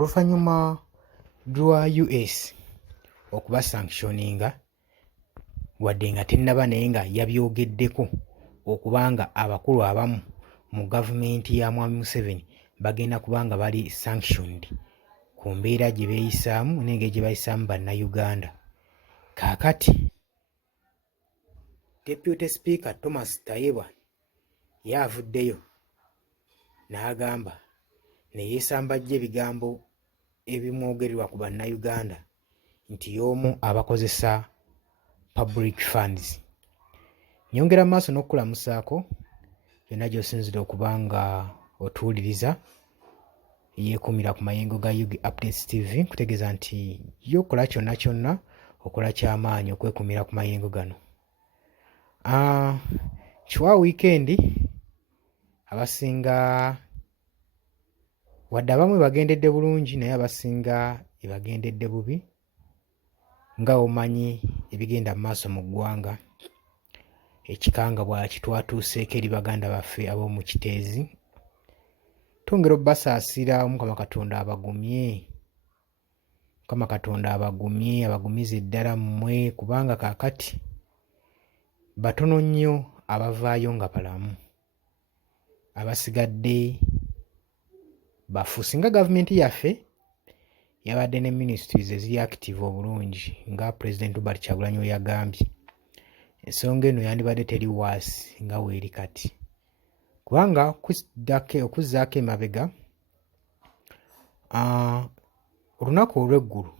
oluvannyuma lwa US okuba sanctioninga wadde nga tennaba naye nga yabyogeddeko okubanga abakulu abamu mu gavumenti ya Mwami Museveni bagenda kubanga bali sanctioned ku mbeera gye beeyisaamu n'engeri gye bayisaamu bannayuganda. Kaakati Deputy Speaker Thomas Tayebwa ye avuddeyo n'agamba ne yeesambajja ebigambo ebimwogererwa ku bannayuganda nti y'omu abakozesa public funds. Nyongera maaso n'okukulamusaako yonna gy'osinzira okuba nga otuwuliriza yeekumira ku mayengo ga UG Updates TV kutegeeza nti y'okola kyonna kyonna okola ky'amaanyi okwekumira ku mayengo gano. Kiwa wiikendi abasinga wadde abamu bagendedde bulungi naye abasinga ebagendedde bubi nga omanyi ebigenda mu maaso mu ggwanga ekikangabwa kitwatuuseeko eri baganda baffe ab'omu Kiteezi. Twongera obbasaasira Mukama Katonda abagumye, Mukama Katonda abagumye, abagumize ddala mmwe kubanga kaakati batono nnyo abavaayo nga balamu, abasigadde bafu. Singa gavumenti yaffe yabadde ne ministries eziri active obulungi nga President Robert Kyagulanyi we yagambye, ensonga eno yandibadde teri waasi nga weeri kati, kubanga okuzzaako emabega olunaku olw'eggulu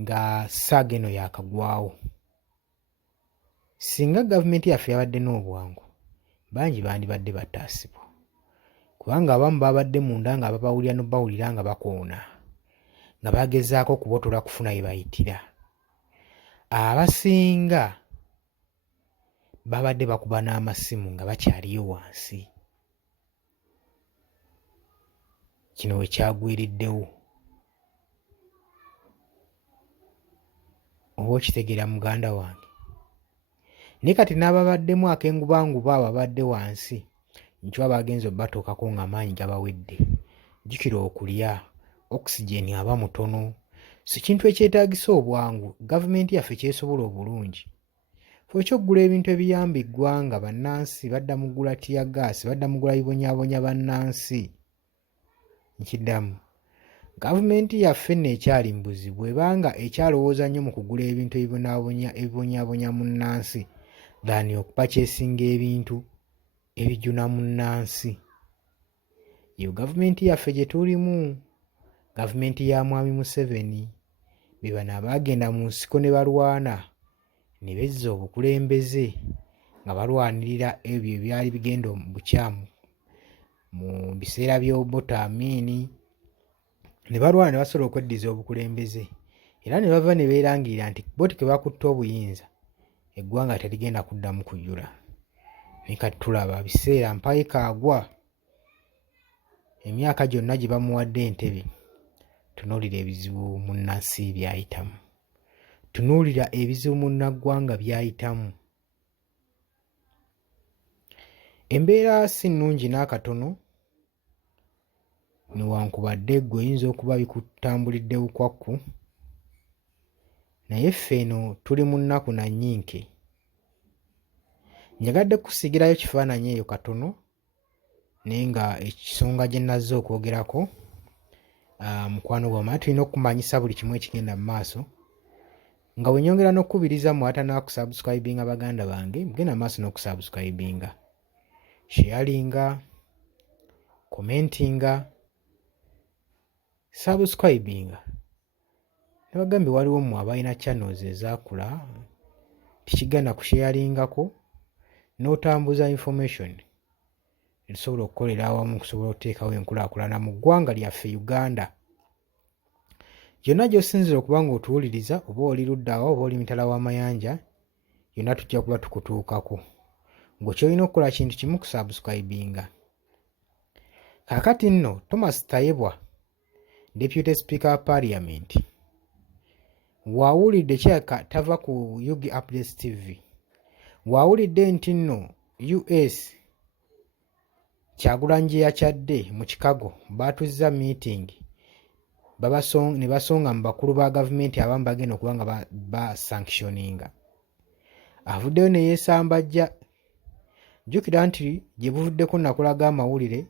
nga ssaaga eno yaakagwawo, singa gavumenti yaffe yabadde n'obwangu bangi bandibadde bataasibwa, kubanga abamu babadde munda nga babawulira n'obawulira nga bakoona nga bagezaako okubotola kufuna bye bayitira. Abasinga babadde bakuba n'amasimu nga bakyaliyo wansi. Kino we kyagwiriddewo. Oba okitegeera muganda wange? Naye kati n'ababaddemu akengubanguba ababadde wansi nkyo abagenza obbatuukako nga amaanyi gabawedde. Jjukira okulya, oxygen aba mutono, si kintu ekyetaagisa obwangu. Gavumenti yaffe kyesobola obulungi fe ky'oggula ebintu ebiyamba eggwanga, bannansi badda muggula tiyagaasi, badda muggula bibonyaabonya bannansi. Nkiddamu, gavumenti yaffe nno ekyali mu buzibu bw'ebanga ekyalowooza nnyo mu kugula ebintu ebibonyaabonya munnansi than okuba kyesinga ebintu ebijjuna munnansi. Yo gavumenti yaffe gye tulimu, gavumenti ya Mwami Museveni, be bano abaagenda mu nsiko ne balwana ne bezza obukulembeze nga balwanirira ebyo ebyali bigenda mu bukyamu mu biseera by'Obote Amini, ne balwana ne basobola okweddiza obukulembeze era ne bava ne beerangirira nti bo ke bakutte obuyinza eggwanga terigenda kuddamu kujjula. Naye kati tulaba biseera mpayika agwa, emyaka gyonna gye bamuwadde entebe. Tunuulira ebizibu munnansi by'ayitamu, tunuulira ebizibu munnaggwanga by'ayitamu. Embeera si nnungi n'akatono, newankubadde ggwe oyinza okuba bikutambulidde bukwakku, naye ffe eno tuli mu nnaku na nnyinke. Njagadde kusigirayo kifaananyi eyo katono naye nga ekisonga gye nazze okwogerako mukwano gwamala tulina okumanyisa buli kimu ekigenda mu maaso, nga bwe nyongera n'okukubiriza mu atanakusubscribinga baganda bange mugenda maaso n'okusubscribinga, sharinga, commentinga, subscribinga. Nabagambye waliwo mmwe abalina channels ezaakula tikigenda kusharingako n'otambuza information esobola okukolera awamu okusobola okuteekawo enkulaakulana mu ggwanga lyaffe Uganda. Yonna gy'osinzira okuba nga otuwuliriza, oba oli luddawa oba oli mitala w'amayanja, yonna tujja kuba tukutuukako. Gwe kyolina okukola kintu kimu, kusubscribinga. Kaakati nno Thomas Tayebwa, Deputy Speaker wa Parliament, wawulidde kyaka tava ku UG Updates TV, wawulidde nti nno US Kyagulanyi gye yakyadde mu Chicago baatuzza meeting ne basonga mu bakulu ba gavumenti abamu bagenda okuba nga basanctioninga. Avuddeyo ne yeesambajja. Jjukira nti gye buvuddeko nakulaga amawulire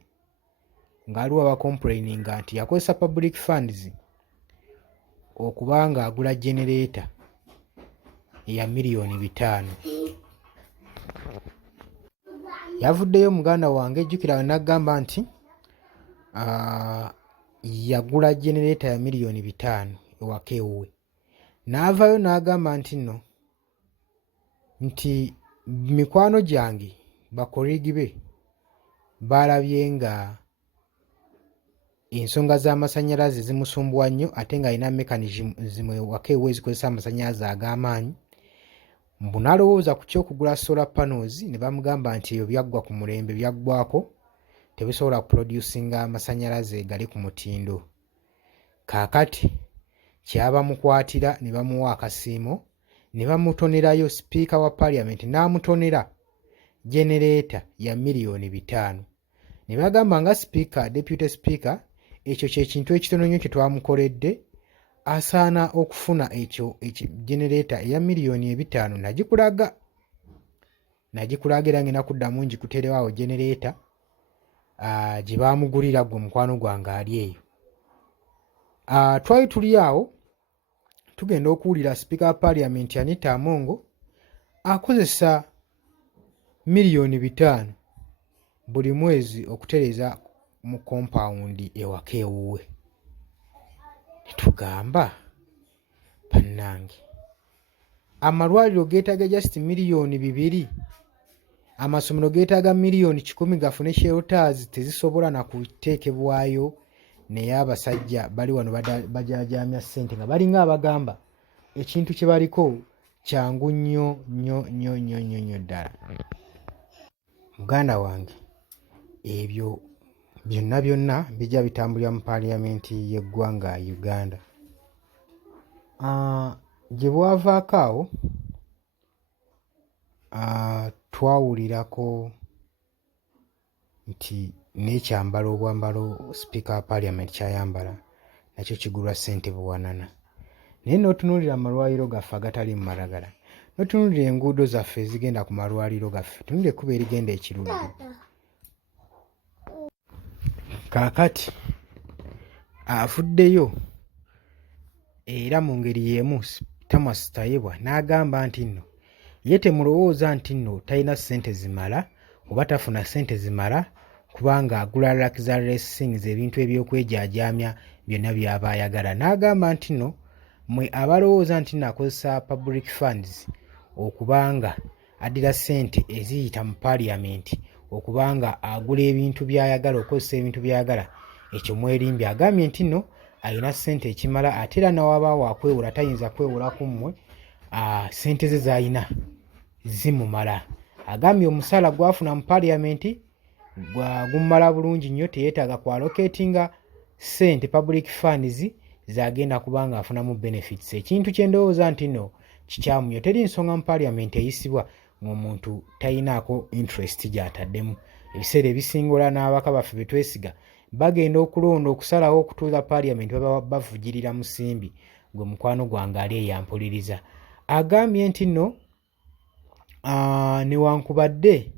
ng'aliwo abacomplaininga nti yakozesa public funds okuba ng'agula generator eya miliyoni 5. Yavuddeyo muganda wange, jjukira n'agamba nti yagula generator ya miliyoni 5 ewaka ewuwe. N'avaayo n'agamba nti mikwano gyange bakolegi be baalabye nga ensonga z'amasannyalaze zimusumbuwa nnyo ate ng'alina mekanizmu ewaka ewuwe ezikozesa amasannyalaze ag'amaanyi. Mbu n'alowooza ku ky'okugula solar panels ne bamugamba nti ebyo byaggwa ku mulembe, byaggwako, tebisobola kuproducinga amasannyalaze gali ku mutindo. Kaakati kyabamukwatira ne bamuwa akasiimo ne bamutonerayo sipiika wa parliament n'amutonera generator ya miliyoni 5. Ne bagamba nga sipiika, deputy speaker, ekyo kyekintu ekitono nnyo kye twamukoledde, asaana okufuna ekyo generator eya miliyoni 5 nagikulaga era ngenda kuddamu ngikuterewawo generator gye baamugulira gwe mukwano gwange ali eyo. Twali tuli awo tugenda okuwulira sipiika wa parliament Anita Amongo akozesa miliyoni 5 buli mwezi okutereeza mu compound ewaka ewuwe. Netugamba bannange, amalwaliro geetaaga just miliyoni 2, amasomero geetaaga miliyoni 10 gafune shelters tezisobola na kuteekebwayo, naye abasajja bali wano bajajaamya ssente nga balinga abagamba ekintu kye baliko kyangu nnyo ddala. Muganda wange, ebyo byonna bijja bitambulira mu paaliyamenti y'eggwanga Uganda. Gye bwavaako awo twawulirako nti n'ekyambalo obwambalo sipiika wa paaliyamenti kyayambala nakyo kigulwa ssente buwanana. Naye n'otunuulira amalwaliro gaffe agatali mu malagala, n'otunuulira enguudo zaffe ezigenda ku malwaliro gaffe, tunuulira ekkubo erigenda ekiruddu. Kaakati afuddeyo era mu ngeri y'emu Thomas Tayebwa n'agamba nti nno ye temulowooza nti nno talina ssente zimala oba tafuna ssente zimala kubanga agula luxury racings, ebintu eby'okwejajaamya byonna by'aba ayagala. N'agamba nti nno mmwe abalowooza nti nno akozesa public funds okubanga addira ssente eziyita mu paaliyamenti okubanga agula ebintu by'ayagala, okozesa ebintu by'ayagala, ekyo mwerimbye. Agambye nti nno alina ssente ekimala ate era nawabaawo akwewola tayinza kwewola ku mmwe, ssente ze z'alina zimumala. Agambye omusaala gw'afuna mu paaliyamenti gumumala bulungi nnyo, teyeetaaga kwaloketinga ssente public funds zagenda kubanga afunamu benefits. Ekintu kye ndowooza nti nno kikyamu nnyo. Teri nsonga mu paaliyamenti eyisibwa ng'omuntu talinaako interest gy'ataddemu. Ebiseera ebisingola n'abaka baffe be twesiga bagenda okulonda okusalawo okutuuza paaliyamenti baba bavugirira musimbi, gwe mukwano gwange ali eyampuliriza. Agambye nti nno newankubadde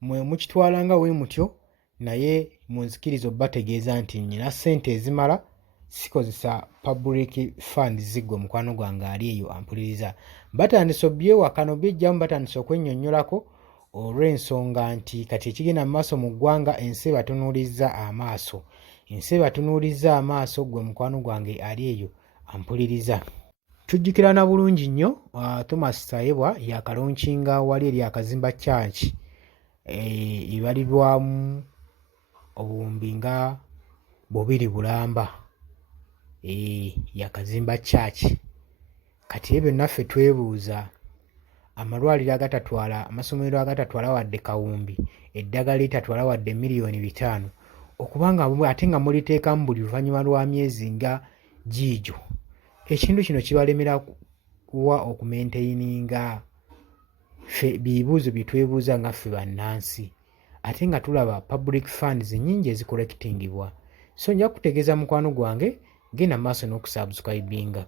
mwe mukitwala nga we mutyo, naye munzikiriza obbategeeza nti nnyina ssente ezimala, sikozesa public funds gwe mukwano gwange ali eyo ampuliriza. Batandise obyewakano bijjamu, batandise okwennyonnyolako olw'ensonga nti kati ekigenda mu maaso mu ggwanga ensi ebatunuulizza amaaso. Ensi ebatunuulizza amaaso gwe mukwano gwange ali eyo ampuliriza. Tujjukirana bulungi nnyo Thomas Tayebwa yakalonkinga wali eri akazimba church ebalirwamu obuwumbi nga 200 bulamba. Yakazimba church. Kati ebyo naffe twebuuza, amalwaliro agatatwala, amasomero agatatwala wadde kawumbi, eddagala litatwala wadde miliyoni 5, okubanga ate nga muliteekamu buli luvannyuma lwa myezi nga giijo, ekintu kino kibalemera kuwa okumaintaininga? Ffe bibuuzo bye twebuuza nga ffe bannansi, ate nga tulaba public funds nnyingi ezikolekitingibwa. So nja kutegeeza mukwano gwange genda maaso n'okusubscribinga